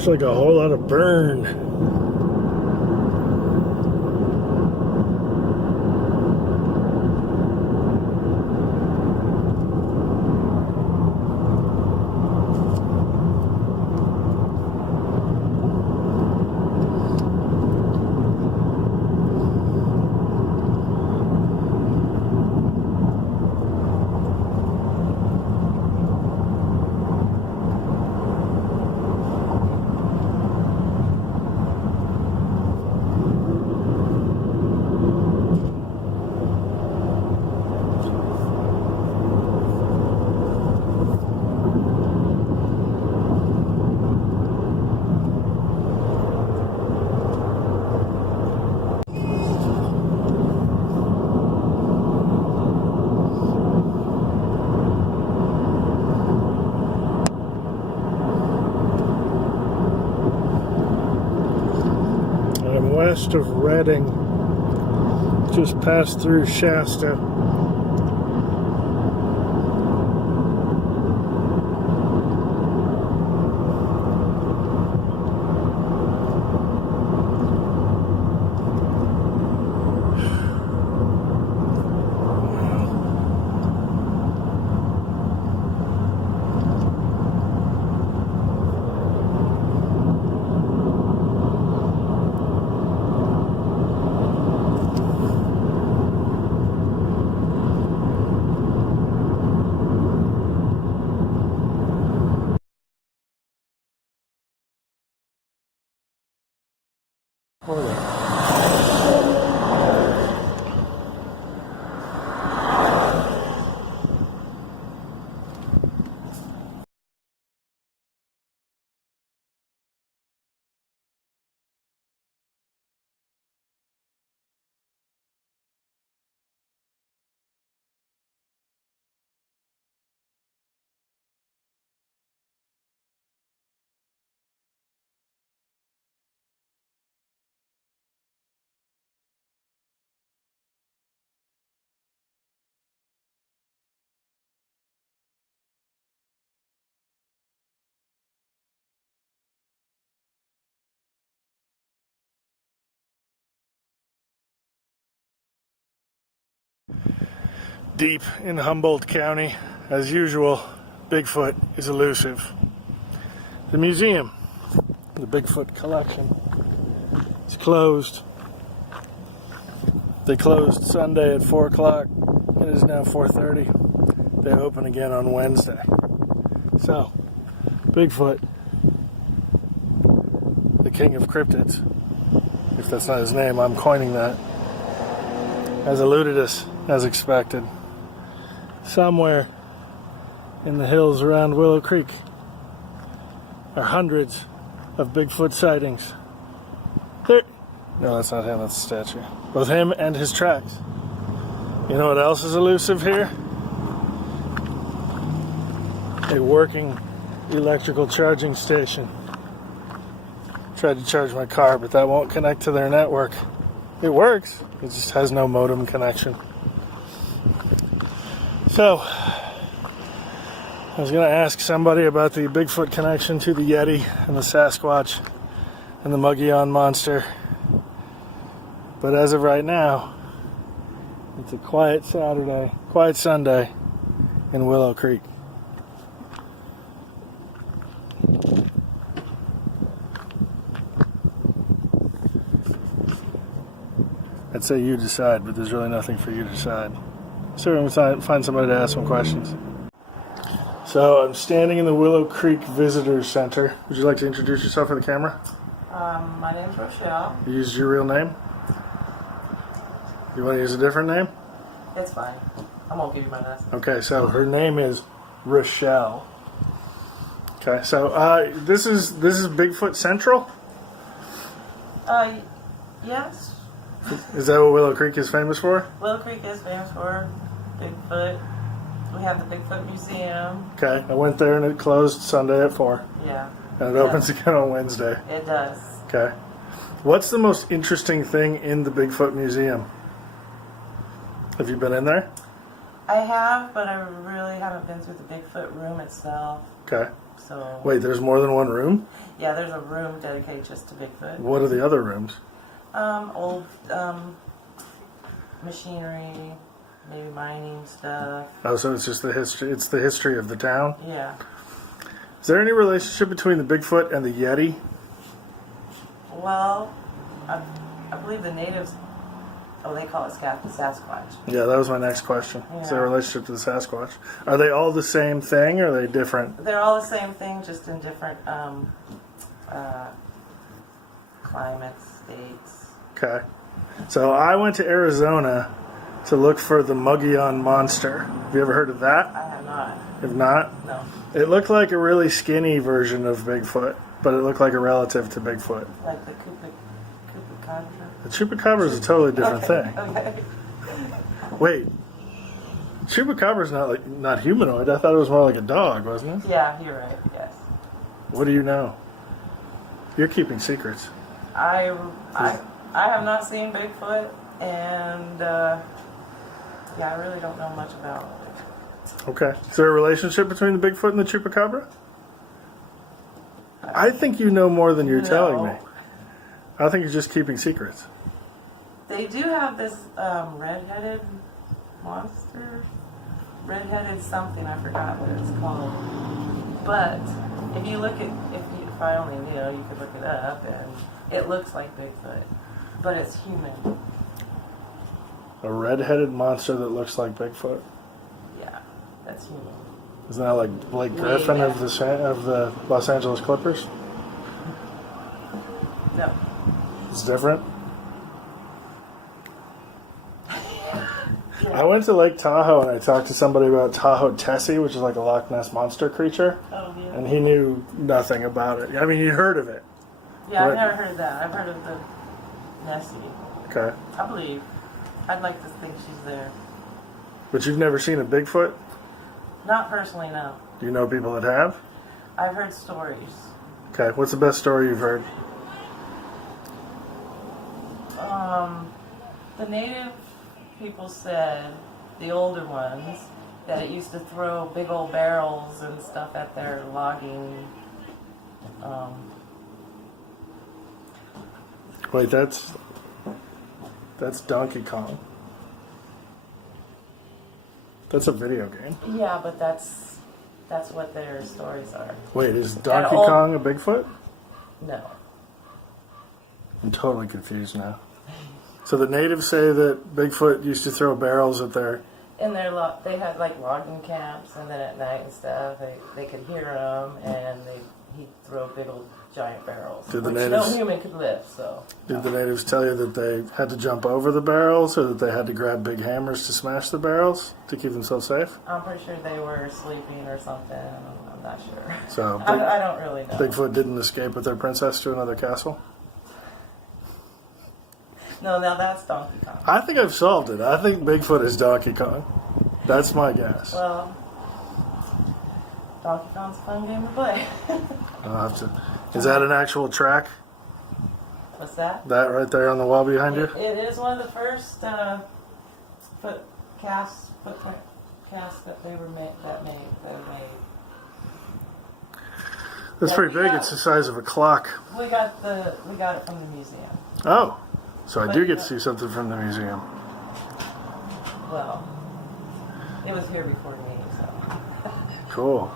Looks like a whole lot of burn. West of Reading, just passed through Shasta. Deep in Humboldt County, as usual, Bigfoot is elusive. The museum, the Bigfoot collection, is closed. They closed Sunday at 4 o'clock. It is now 4:30. They open again on Wednesday. So, Bigfoot, the king of cryptids, if that's not his name, I'm coining that, has eluded us as expected. Somewhere in the hills around Willow Creek are hundreds of Bigfoot sightings. No, that's not him, that's a statue. Both him and his tracks. You know what else is elusive here? A working electrical charging station. Tried to charge my car, but that won't connect to their network. It works, it just has no modem connection. So, I was going to ask somebody about the Bigfoot connection to the Yeti and the Sasquatch and the Mogollon monster. But as of right now, it's a quiet Sunday in Willow Creek. I'd say you decide, but there's really nothing for you to decide. So we're going to find somebody to ask some questions. So I'm standing in the Willow Creek Visitor Center. Would you like to introduce yourself for the camera? My name's Rochelle. You used your real name? You want to use a different name? It's fine. I won't give you my last name. Okay, so her name is Rochelle. Okay, so this is Bigfoot Central? Yes. Is that what Willow Creek is famous for? Willow Creek is famous for Bigfoot. We have the Bigfoot Museum. Okay, I went there and it closed Sunday at 4. Yeah. And it opens again on Wednesday. It does. Okay. What's the most interesting thing in the Bigfoot Museum? Have you been in there? I have, but I really haven't been through the Bigfoot room itself. Okay. So Wait, there's more than one room? yeah, there's a room dedicated just to Bigfoot. What are the other rooms? Old machinery, maybe mining stuff. Oh, so it's just the history. It's the history of the town. Yeah. Is there any relationship between the Bigfoot and the Yeti? Well, I believe the natives. Oh, they call it Sasquatch. Yeah, that was my next question. Yeah. Is there a relationship to the Sasquatch? Are they all the same thing, or are they different? They're all the same thing, just in different climates, states. Okay. So I went to Arizona to look for the Mogollon monster. Have you ever heard of that? I have not. If not, No. it looked like a really skinny version of Bigfoot, but it looked like a relative to Bigfoot. Like the Chupacabra. The Chupacabra is a totally different thing. Okay. Wait, Chupacabra's not humanoid. I thought it was more like a dog, wasn't it? Yeah, you're right. Yes. What do you know? You're keeping secrets. I have not seen Bigfoot, and yeah, I really don't know much about it. Okay. Is there a relationship between the Bigfoot and the Chupacabra? I think you know more than you're telling me. I think you're just keeping secrets. They do have this red-headed monster. Red-headed something, I forgot what it's called. But if you look at, if I only knew, you could look it up, and it looks like Bigfoot, but it's human. A red-headed monster that looks like Bigfoot. Yeah, that's human. Isn't that like Blake Griffin of the Los Angeles Clippers? No. It's different. I went to Lake Tahoe and I talked to somebody about Tahoe Tessie, which is like a Loch Ness monster creature, Oh, yeah. and he knew nothing about it. I mean, he'd heard of it. Yeah, What? I've never heard of that. I've heard of the Nessie. Okay, I believe. I'd like to think she's there. but you've never seen a Bigfoot? Not personally, no. Do you know people that have? I've heard stories. Okay, what's the best story you've heard? The native people said, the older ones, that it used to throw big old barrels and stuff at their logging. Wait, that's Donkey Kong. That's a video game. Yeah, but that's what their stories are. Wait, is Donkey old- Kong a Bigfoot? No. I'm totally confused now. So the natives say that Bigfoot used to throw barrels at their... In their they had like logging camps, and then at night and stuff, they could hear them, and he'd throw big old giant barrels, Did the which natives- no human could lift. So Did the natives tell you that they had to jump over the barrels, or that they had to grab big hammers to smash the barrels to keep themselves safe? I'm pretty sure they were sleeping or something. I'm not sure. So I don't really know. Bigfoot didn't escape with their princess to another castle? No, now that's Donkey Kong. I think I've solved it. I think Bigfoot is Donkey Kong. That's my guess. Well, Donkey Kong's a fun game to play. I'll have to... Is that an actual track? What's that? That right there on the wall behind you? It is one of the first footprint casts that they made. That's Yeah, pretty we big. got- It's the size of a clock. We got it from the museum. Oh. So I But- do get to see something from the museum. Well, it was here before me, so. Cool.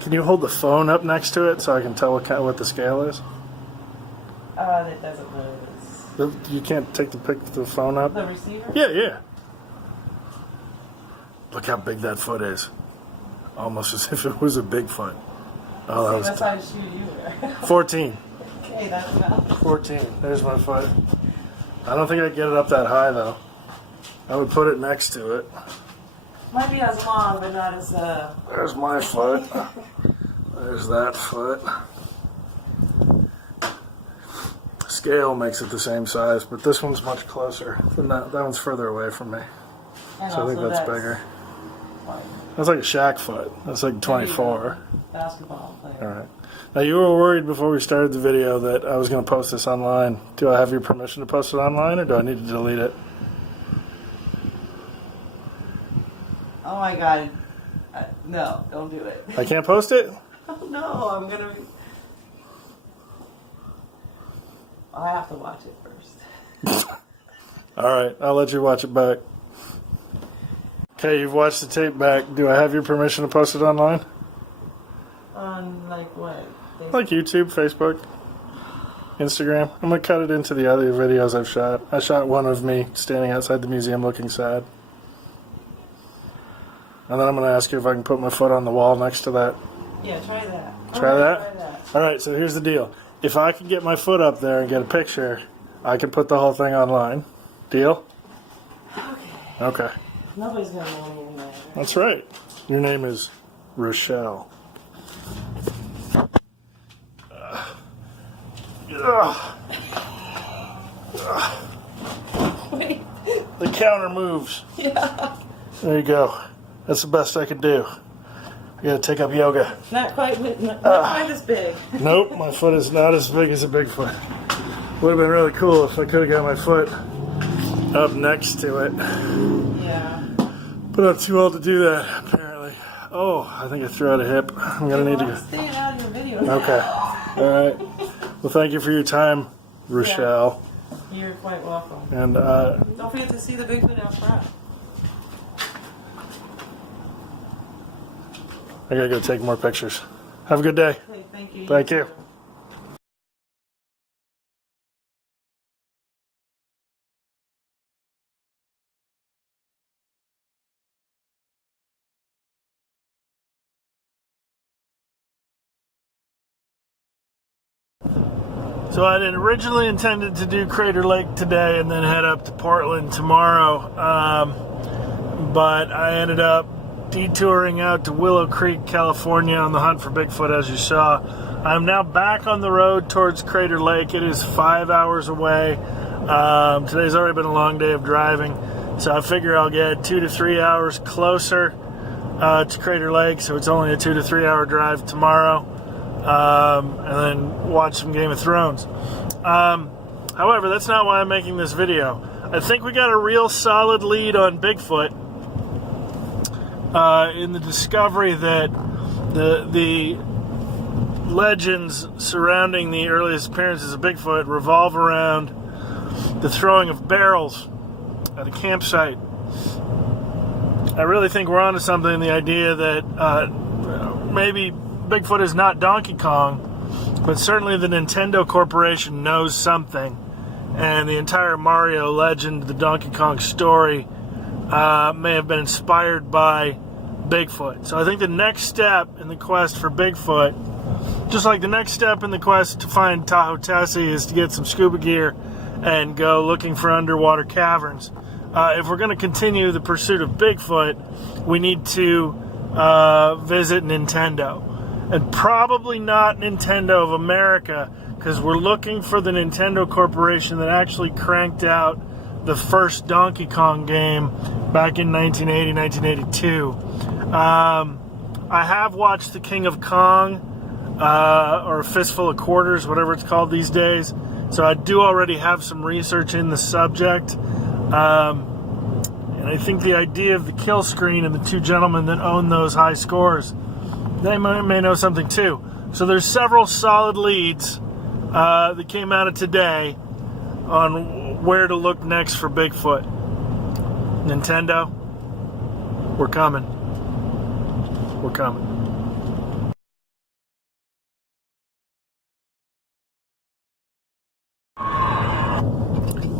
Can you hold the phone up next to it so I can tell what the scale is? It doesn't move. It's You can't pick the phone up? the receiver? Yeah. Look how big that foot is. Almost as if it was a Bigfoot. Oh, that That's was how to shoot you there. 14. Okay, that's about 14. There's my foot. I don't think I'd get it up that high, though. I would put it next to it. Might be as long, but not as There's my foot. There's that foot. Scale makes it the same size, but this one's much closer. That one's further away from me. And So I think also that's bigger. Like That's like a Shaq foot. That's like 24. basketball player. All right. Now, you were worried before we started the video that I was going to post this online. Do I have your permission to post it online, or do I need to delete it? Oh my god. No, don't do it. I can't post it? Oh, no, I'm gonna. I have to watch it first. Alright, I'll let you watch it back. Okay, you've watched the tape back. Do I have your permission to post it online? On like what? Like YouTube, Facebook, Instagram. I'm going to cut it into the other videos I've shot. I shot one of me standing outside the museum looking sad. And then I'm going to ask you if I can put my foot on the wall next to that. Yeah, try that. Try that? Try that. Alright, so here's the deal. If I can get my foot up there and get a picture, I can put the whole thing online. Deal? Okay. Nobody's gonna know me anyway. That's right. Your name is Rochelle. Wait. The counter moves. Yeah. There you go. That's the best I can do. I gotta take up yoga. Not quite as big. Nope, my foot is not as big as a Bigfoot. Would have been really cool if I could have got my foot up next to it. Yeah. But I'm too old to do that, apparently. Oh, I think I threw out a hip. I'm gonna need to go. I'm staying out of your video. Okay. Alright. Well, thank you for your time, Rochelle. Yeah. You're quite welcome. And, don't forget to see the Bigfoot out front. I gotta go take more pictures. Have a good day. Okay, thank you. Thank you. So I had originally intended to do Crater Lake today and then head up to Portland tomorrow, but I ended up detouring out to Willow Creek, California on the hunt for Bigfoot, as you saw. I'm now back on the road towards Crater Lake. It is 5 hours away. Today's already been a long day of driving, so I figure I'll get 2 to 3 hours closer to Crater Lake, so it's only a 2 to 3 hour drive tomorrow. And then watch some Game of Thrones. However, that's not why I'm making this video. I think we got a real solid lead on Bigfoot in the discovery that the legends surrounding the earliest appearances of Bigfoot revolve around the throwing of barrels at a campsite. I really think we're onto something in the idea that maybe Bigfoot is not Donkey Kong, but certainly the Nintendo Corporation knows something, and the entire Mario legend, the Donkey Kong story, may have been inspired by Bigfoot. So I think the next step in the quest for Bigfoot, just like the next step in the quest to find Tahoe Tessie, is to get some scuba gear and go looking for underwater caverns. If we're going to continue the pursuit of Bigfoot, we need to visit Nintendo. And probably not Nintendo of America, because we're looking for the Nintendo Corporation that actually cranked out the first Donkey Kong game back in 1980, 1982. I have watched The King of Kong, or A Fistful of Quarters, whatever it's called these days. So I do already have some research in the subject. And I think the idea of the kill screen and the two gentlemen that own those high scores, they may know something too. So there's several solid leads that came out of today on where to look next for Bigfoot. Nintendo, we're coming. We're coming.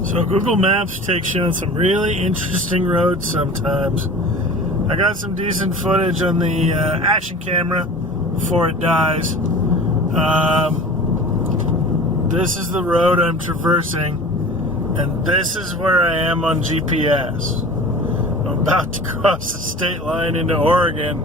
So Google Maps takes you on some really interesting roads sometimes. I got some decent footage on the action camera before it dies. This is the road I'm traversing, and this is where I am on GPS. I'm about to cross the state line into Oregon,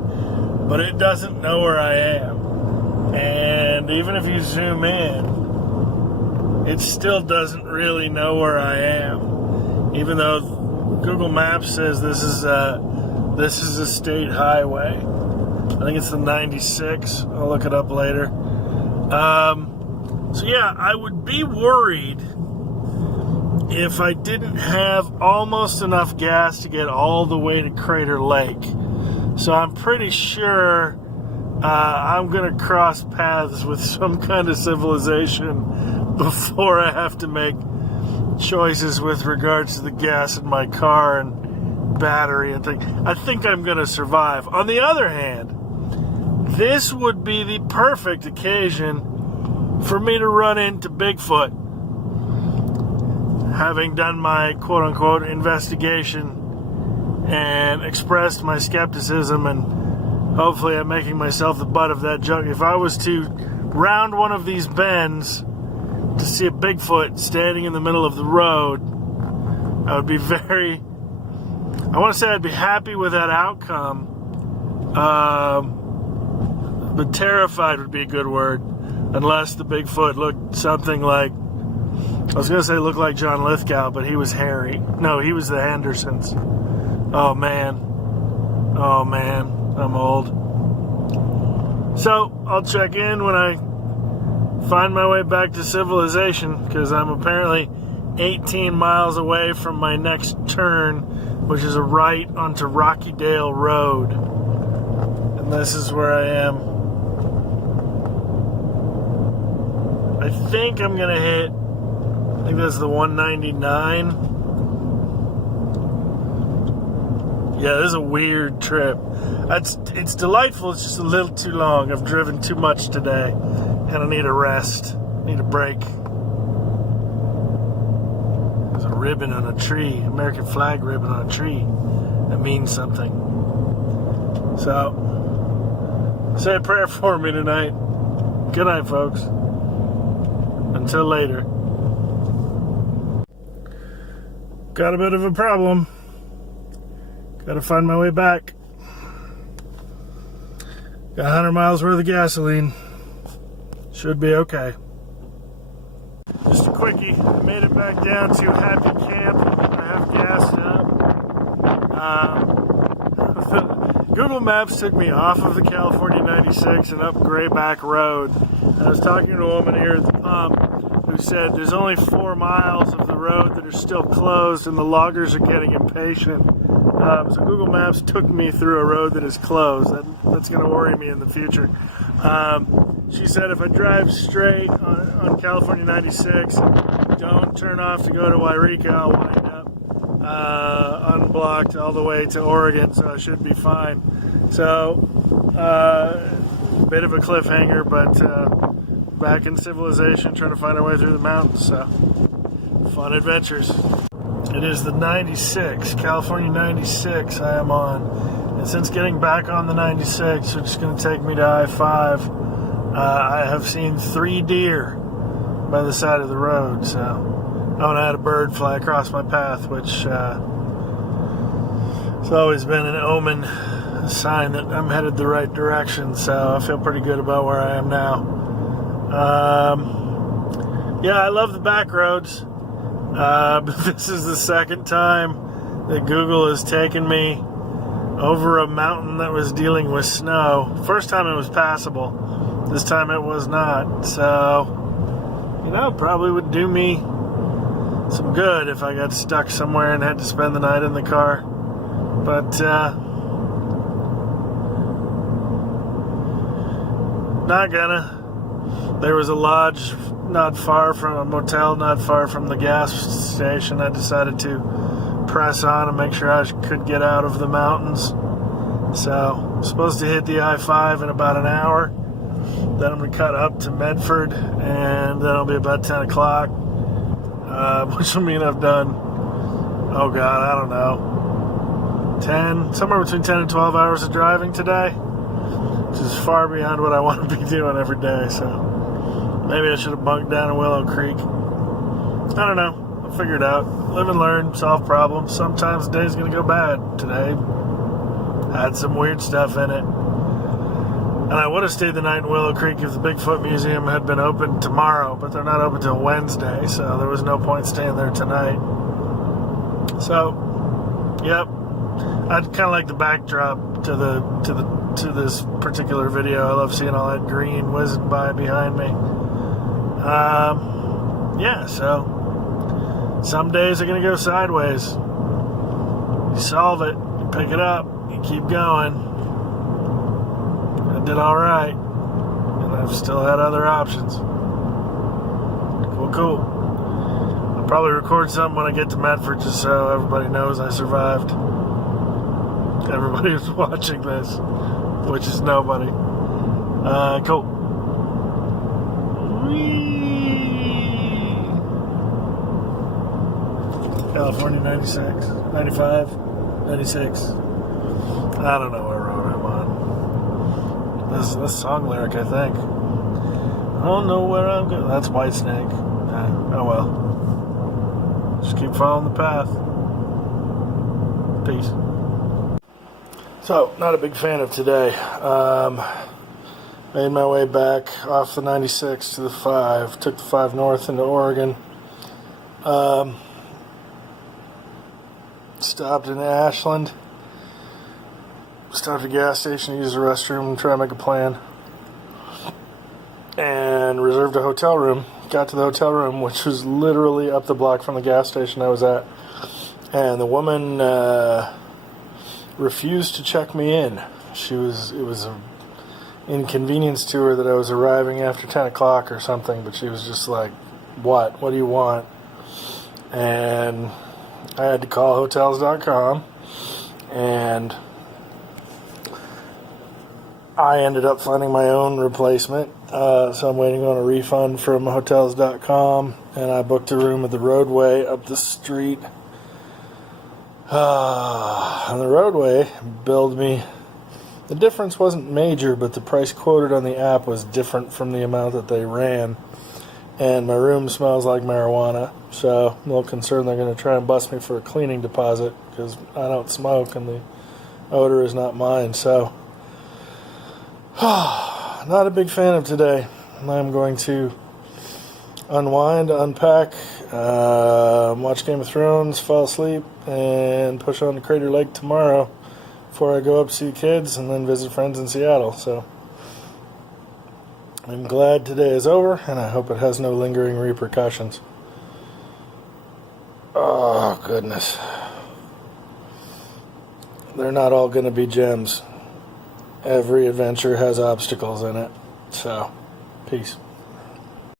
but it doesn't know where I am. And even if you zoom in, it still doesn't really know where I am, even though Google Maps says this is a state highway. I think it's the 96. I'll look it up later. So yeah, I would be worried if I didn't have almost enough gas to get all the way to Crater Lake. So I'm pretty sure I'm going to cross paths with some kind of civilization before I have to make choices with regards to the gas in my car and battery and things. I think I'm going to survive. On the other hand, this would be the perfect occasion for me to run into Bigfoot. Having done my quote-unquote investigation and expressed my skepticism, and hopefully I'm making myself the butt of that joke. If I was to round one of these bends to see a Bigfoot standing in the middle of the road, I would be I want to say I'd be happy with that outcome, but terrified would be a good word, unless the Bigfoot looked something like, I was going to say looked like John Lithgow, but he was hairy. No, he was the Hendersons. Oh man, I'm old. So, I'll check in when I find my way back to civilization, because I'm apparently 18 miles away from my next turn, which is a right onto Rocky Dale Road. And this is where I am. I think I'm going to hit, I think that's the 199. Yeah, this is a weird trip. It's delightful, it's just a little too long. I've driven too much today, and I need a rest. Need a break. There's a ribbon on a tree, American flag ribbon on a tree. That means something. So, say a prayer for me tonight. Good night, folks. Until later. Got a bit of a problem. Gotta find my way back. Got 100 miles worth of gasoline. Should be okay. Just a quickie. I made it back down to Happy Camp. I have gassed up. Google Maps took me off of the California 96 and up Grayback Road. I was talking to a woman here at the pump who said there's only 4 miles of the road that are still closed and the loggers are getting impatient. So Google Maps took me through a road that is closed. That's going to worry me in the future. She said if I drive straight on California 96, don't turn off to go to Wairika, I'll wind up unblocked all the way to Oregon, so I should be fine. So, bit of a cliffhanger, but back in civilization, trying to find our way through the mountains, so fun adventures. It is the 96, California 96 I am on. And since getting back on the 96, which is going to take me to I-5, I have seen 3 deer by the side of the road. So, and I had a bird fly across my path, which it's always been an omen, a sign that I'm headed the right direction. So I feel pretty good about where I am now. Yeah, I love the back roads. But this is the second time that Google has taken me over a mountain that was dealing with snow. First time it was passable. This time it was not. So, probably would do me some good if I got stuck somewhere and had to spend the night in the car. But, not gonna. There was a lodge not far from a motel, not far from the gas station. I decided to press on and make sure I could get out of the mountains. So, I'm supposed to hit the I-5 in about an hour. Then I'm going to cut up to Medford, and then it'll be about 10 o'clock, which will mean I've done, oh God, I don't know, somewhere between 10 and 12 hours of driving today, which is far beyond what I want to be doing every day, so maybe I should have bunked down in Willow Creek. I don't know. I'll figure it out. Live and learn, solve problems. Sometimes the day's going to go bad. Today had some weird stuff in it. And I would have stayed the night in Willow Creek if the Bigfoot Museum had been open tomorrow, but they're not open till Wednesday, so there was no point staying there tonight. So, yep. I'd kind of like the backdrop to this particular video. I love seeing all that green whizzing by behind me. Yeah, so some days are going to go sideways. You solve it, you pick it up, you keep going. did all right, and I've still had other options. Cool. I'll probably record something when I get to Medford just so everybody knows I survived. Everybody who's watching this, which is nobody. Cool. Whee! California 96, 95, 96. I don't know what road I'm on. This song lyric, I think. I don't know where I'm going. That's Whitesnake. Oh well. Just keep following the path. Peace. So, not a big fan of today. Made my way back off the 96 to the 5. Took the 5 north into Oregon. Stopped in Ashland. Stopped at a gas station, used the restroom, try to make a plan. And reserved a hotel room. Got to the hotel room, which was literally up the block from the gas station I was at. And the woman refused to check me in. It was an inconvenience to her that I was arriving after 10 o'clock or something, but she was just like, what do you want? And I had to call Hotels.com, and I ended up finding my own replacement, so I'm waiting on a refund from Hotels.com, and I booked a room at the Roadway up the street. And the Roadway billed me. The difference wasn't major, but the price quoted on the app was different from the amount that they ran. And my room smells like marijuana, so I'm a little concerned they're going to try and bust me for a cleaning deposit because I don't smoke and the odor is not mine. So, not a big fan of today. I'm going to unwind, unpack, watch Game of Thrones, fall asleep, and push on to Crater Lake tomorrow before I go up to see kids and then visit friends in Seattle. So I'm glad today is over, and I hope it has no lingering repercussions. Oh, goodness. They're not all going to be gems. Every adventure has obstacles in it. So, peace.